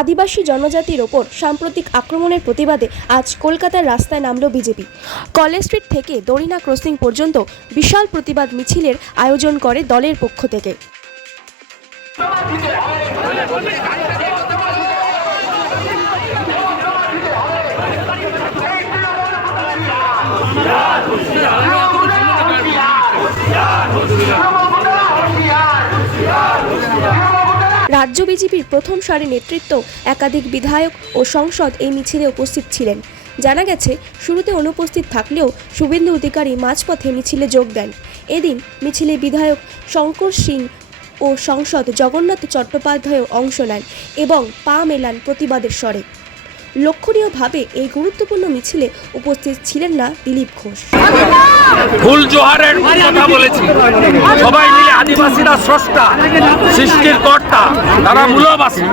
আদিবাসী জনজাতির ওপর সাম্প্রতিক আক্রমণের প্রতিবাদে আজ কলকাতার রাস্তায় নামল বিজেপি। কলেজ স্ট্রিট থেকে দরিনা ক্রসিং পর্যন্ত বিশাল প্রতিবাদ মিছিলের আয়োজন করে দলের পক্ষ থেকে। রাজ্য বিজেপির প্রথম সারির নেতৃত্ব, একাধিক বিধায়ক ও সংসদ এই মিছিলে উপস্থিত ছিলেন। জানা গেছে, শুরুতে অনুপস্থিত থাকলেও শুভেন্দু অধিকারী মাঝপথে মিছিলে যোগ দেন। এদিন মিছিলে বিধায়ক শঙ্কর সিং ও সাংসদ জগন্নাথ চট্টোপাধ্যায়ও অংশ নেন এবং পা মেলান প্রতিবাদের স্বরে। লক্ষণীয়ভাবে এই গুরুত্বপূর্ণ মিছিলে উপস্থিত ছিলেন না দিলীপ ঘোষ। ফুল জোহারের কথা বলেছি, সবাই মিলে আদিবাসীরা স্রষ্টা, সৃষ্টির কর্তা, তারা মূলবাসী।